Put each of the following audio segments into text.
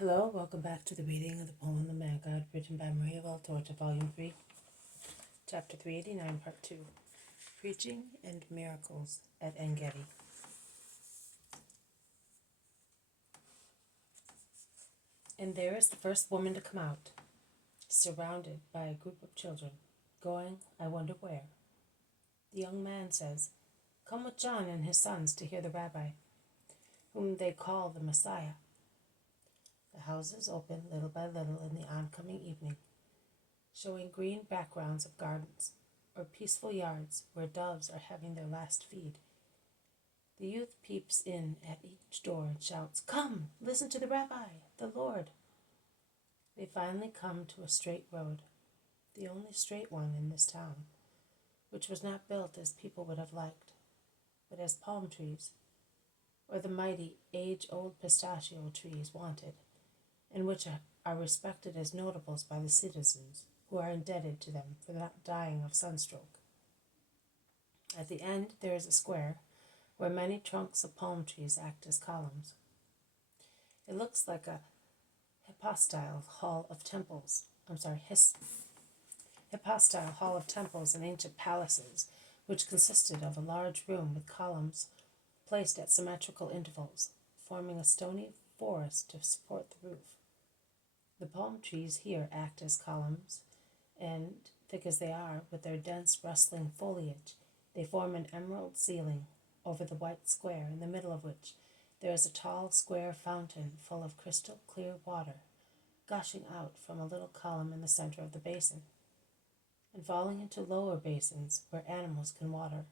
Hello, welcome back to the reading of the poem The Man God, written by Maria Valtorta, Volume 3, Chapter 389, Part 2, Preaching and Miracles at Engedi. And there is the first woman to come out, surrounded by a group of children, going, I wonder where. The young man says, Come with John and his sons to hear the rabbi, whom they call the Messiah. The houses open little by little in the oncoming evening, showing green backgrounds of gardens or peaceful yards where doves are having their last feed. The youth peeps in at each door and shouts, Come, listen to the rabbi, the Lord. They finally come to a straight road, the only straight one in this town, which was not built as people would have liked, but as palm trees, or the mighty age-old pistachio trees wanted, and which are respected as notables by the citizens, who are indebted to them for not dying of sunstroke. At the end there is a square, where many trunks of palm trees act as columns. It looks like a hypostyle hall of temples. Hypostyle hall of temples and ancient palaces, which consisted of a large room with columns placed at symmetrical intervals, forming a stony forest to support the roof. The palm trees here act as columns, and, thick as they are, with their dense rustling foliage, they form an emerald ceiling over the white square, in the middle of which there is a tall square fountain full of crystal clear water, gushing out from a little column in the center of the basin, and falling into lower basins where animals can water.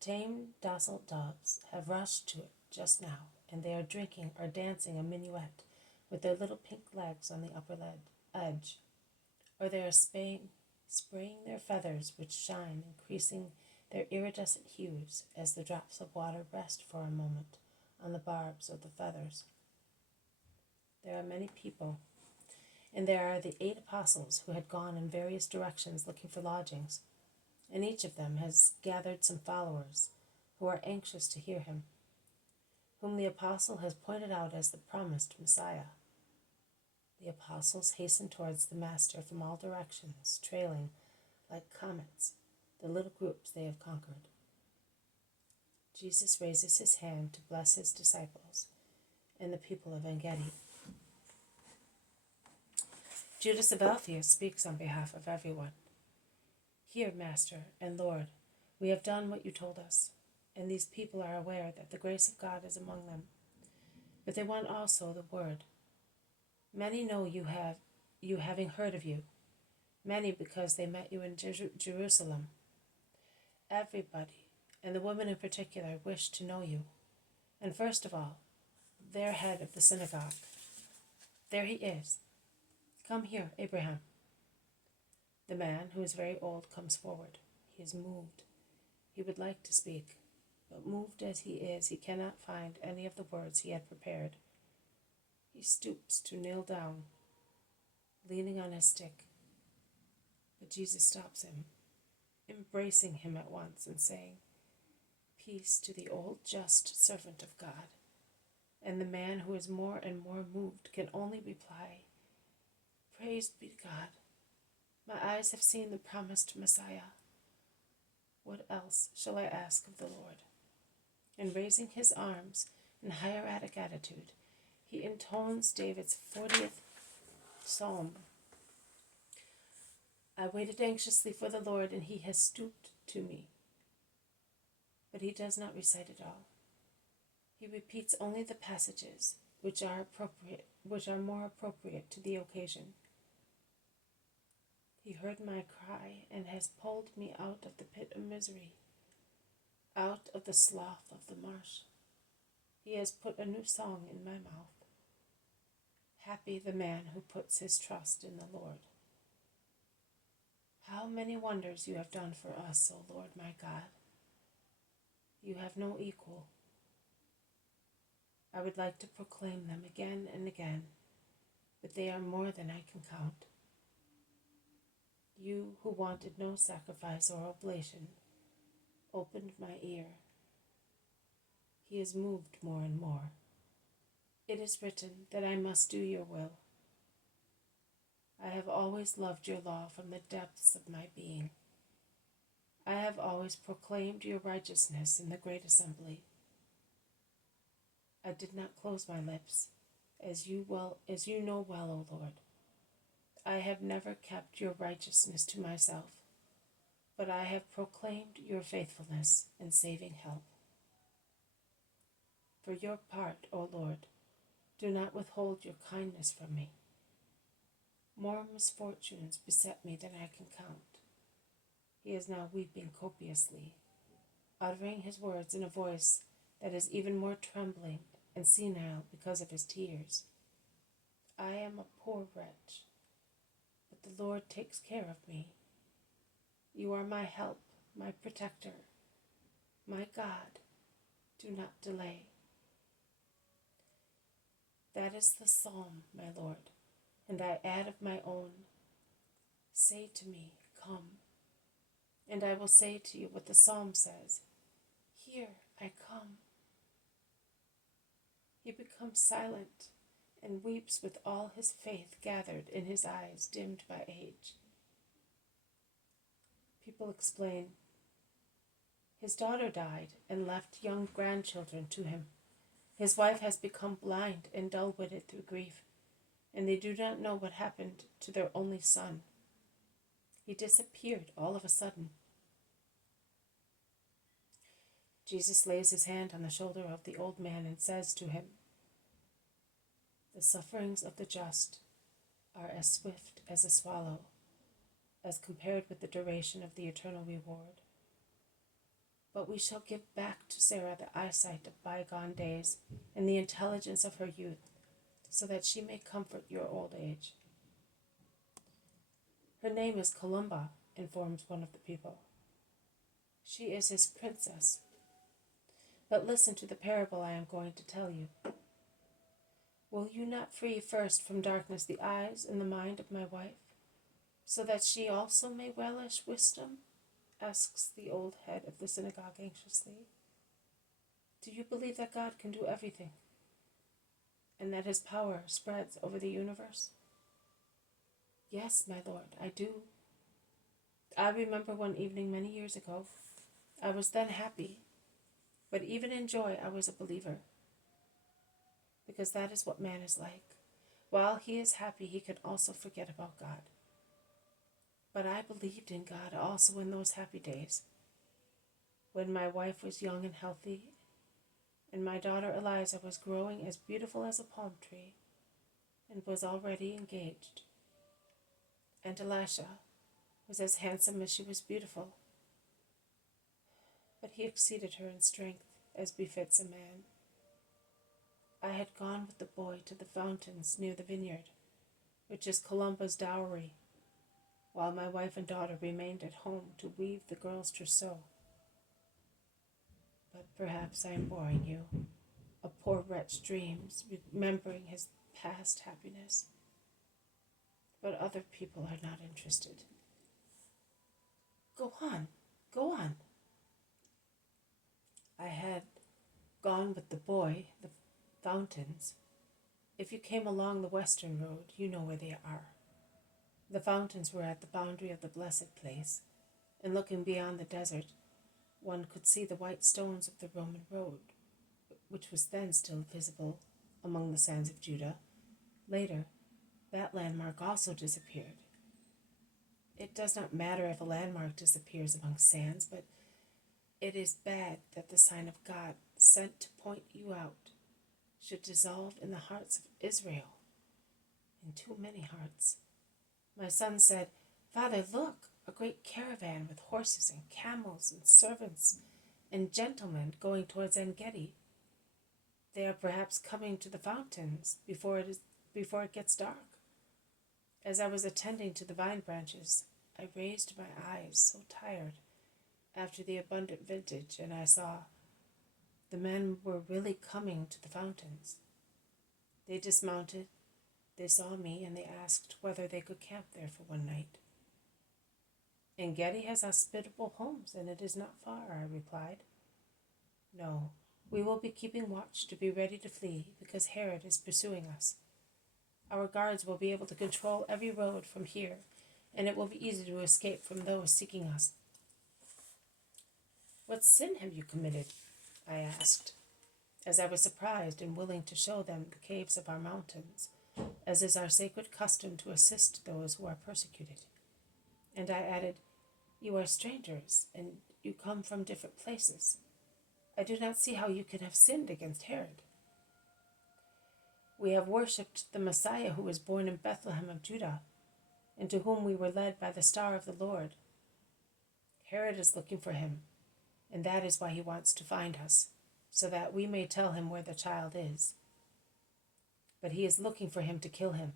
Tame, docile doves have rushed to it just now, and they are drinking or dancing a minuet with their little pink legs on the upper edge, or they are spraying their feathers, which shine, increasing their iridescent hues as the drops of water rest for a moment on the barbs of the feathers. There are many people, and there are the 8 apostles who had gone in various directions looking for lodgings, and each of them has gathered some followers who are anxious to hear him, whom the apostle has pointed out as the promised Messiah. The apostles hasten towards the Master from all directions, trailing, like comets, the little groups they have conquered. Jesus raises his hand to bless his disciples and the people of Engedi. Judas of Alphaeus speaks on behalf of everyone. Hear, Master and Lord, we have done what you told us, and these people are aware that the grace of God is among them. But they want also the word. Many know you having heard of you, many because they met you in Jerusalem. Everybody, and the women in particular, wish to know you, and first of all, their head of the synagogue. There he is. Come here, Abraham. The man, who is very old, comes forward. He is moved. He would like to speak, but moved as he is, he cannot find any of the words he had prepared. He stoops to kneel down, leaning on his stick, but Jesus stops him, embracing him at once and saying, Peace to the old just servant of God. And the man, who is more and more moved, can only reply, Praised be God. My eyes have seen the promised Messiah. What else shall I ask of the Lord? And raising his arms in hieratic attitude, he intones David's 40th psalm. I waited anxiously for the Lord, and he has stooped to me. But he does not recite it all. He repeats only the passages which are more appropriate to the occasion. He heard my cry and has pulled me out of the pit of misery, out of the slough of the marsh. He has put a new song in my mouth. Happy the man who puts his trust in the Lord. How many wonders you have done for us, O Lord my God. You have no equal. I would like to proclaim them again and again, but they are more than I can count. You who wanted no sacrifice or oblation opened my ear. He is moved more and more. It is written that I must do your will. I have always loved your law from the depths of my being. I have always proclaimed your righteousness in the great assembly. I did not close my lips, as you know well, O Lord. I have never kept your righteousness to myself, but I have proclaimed your faithfulness and saving help. For your part, O Lord, do not withhold your kindness from me. More misfortunes beset me than I can count. He is now weeping copiously, uttering his words in a voice that is even more trembling and senile because of his tears. I am a poor wretch, but the Lord takes care of me. You are my help, my protector, my God. Do not delay. That is the psalm, my Lord, and I add of my own. Say to me, come, and I will say to you what the psalm says. Here I come. He becomes silent and weeps with all his faith gathered in his eyes dimmed by age. People explain, his daughter died and left young grandchildren to him. His wife has become blind and dull-witted through grief, and they do not know what happened to their only son. He disappeared all of a sudden. Jesus lays his hand on the shoulder of the old man and says to him, the sufferings of the just are as swift as a swallow, as compared with the duration of the eternal reward. But we shall give back to Sarah the eyesight of bygone days and the intelligence of her youth, so that she may comfort your old age. Her name is Columba, informs one of the people. She is his princess. But listen to the parable I am going to tell you. Will you not free first from darkness the eyes and the mind of my wife, so that she also may relish wisdom? Asks the old head of the synagogue anxiously. Do you believe that God can do everything, and that his power spreads over the universe? Yes, my lord, I do. I remember one evening many years ago. I was then happy, but even in joy I was a believer, because that is what man is like. While he is happy, he can also forget about God. But I believed in God also in those happy days, when my wife was young and healthy, and my daughter Eliza was growing as beautiful as a palm tree, and was already engaged. And Elisha was as handsome as she was beautiful, but he exceeded her in strength, as befits a man. I had gone with the boy to the fountains near the vineyard, which is Columba's dowry, while my wife and daughter remained at home to weave the girl's trousseau. But perhaps I am boring you. A poor wretch dreams, remembering his past happiness. But other people are not interested. Go on, go on. I had gone with the boy, the fountains. If you came along the western road, you know where they are. The fountains were at the boundary of the blessed place, and looking beyond the desert, one could see the white stones of the Roman road, which was then still visible among the sands of Judah. Later, that landmark also disappeared. It does not matter if a landmark disappears among sands, but it is bad that the sign of God, sent to point you out, should dissolve in the hearts of Israel, in too many hearts. My son said, Father, look, a great caravan with horses and camels and servants and gentlemen going towards Engedi. They are perhaps coming to the fountains before it gets dark. As I was attending to the vine branches, I raised my eyes, so tired, after the abundant vintage, and I saw the men were really coming to the fountains. They dismounted, they saw me, and they asked whether they could camp there for one night. Engedi has hospitable homes, and it is not far, I replied. No, We will be keeping watch to be ready to flee because Herod is pursuing us. Our guards will be able to control every road from here, and it will be easy to escape from those seeking us." "What sin have you committed?" I asked, as I was surprised and willing to show them the caves of our mountains, as is our sacred custom to assist those who are persecuted. And I added, "You are strangers, and you come from different places. I do not see how you can have sinned against Herod." "We have worshipped the Messiah who was born in Bethlehem of Judah, and to whom we were led by the star of the Lord. Herod is looking for him, and that is why he wants to find us, so that we may tell him where the child is. But he is looking for him to kill him.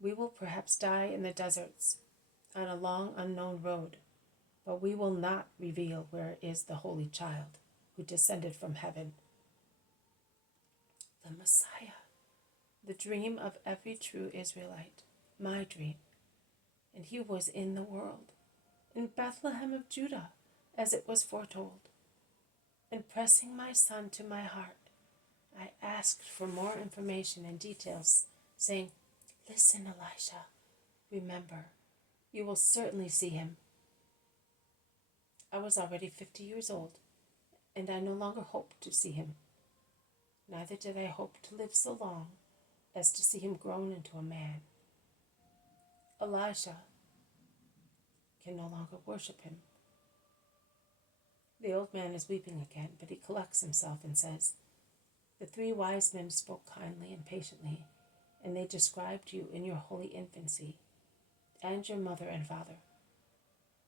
We will perhaps die in the deserts, on a long unknown road, but we will not reveal where is the Holy Child who descended from heaven." The Messiah, the dream of every true Israelite, my dream, and he was in the world, in Bethlehem of Judah, as it was foretold. And pressing my son to my heart, I asked for more information and details, saying, "Listen, Elisha, remember, you will certainly see him." I was already 50 years old, and I no longer hoped to see him. Neither did I hope to live so long as to see him grown into a man. Elisha can no longer worship him. The old man is weeping again, but he collects himself and says, "The 3 wise men spoke kindly and patiently, and they described you in your holy infancy, and your mother and father.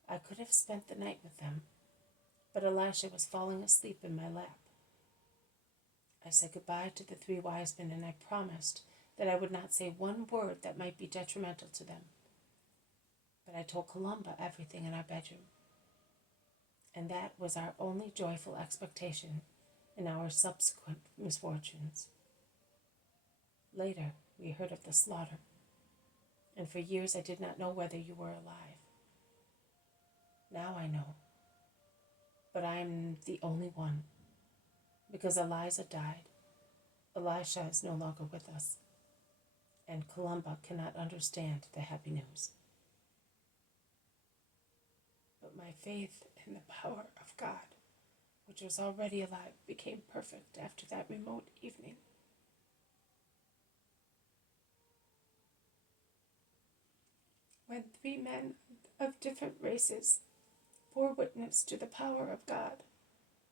I could have spent the night with them, but Elisha was falling asleep in my lap. I said goodbye to the 3 wise men, and I promised that I would not say one word that might be detrimental to them. But I told Columba everything in our bedroom, and that was our only joyful expectation in our subsequent misfortunes. Later, we heard of the slaughter, and for years I did not know whether you were alive. Now I know, but I am the only one, because Eliza died, Elisha is no longer with us, and Columba cannot understand the happy news. But my faith in the power of God, which was already alive, became perfect after that remote evening. When 3 men of different races bore witness to the power of God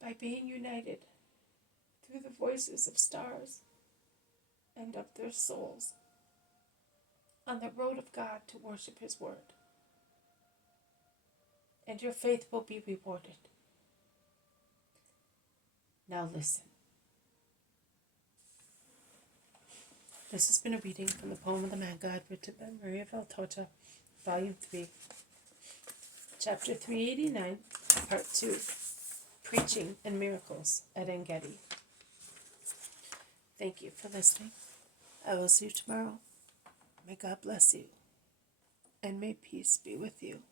by being united through the voices of stars and of their souls on the road of God to worship His word. And your faith will be rewarded. Now listen. This has been a reading from the poem of the Man God, written by Maria Valtorta, Volume 3, Chapter 389, Part 2, Preaching and Miracles at Engedi. Thank you for listening. I will see you tomorrow. May God bless you, and may peace be with you.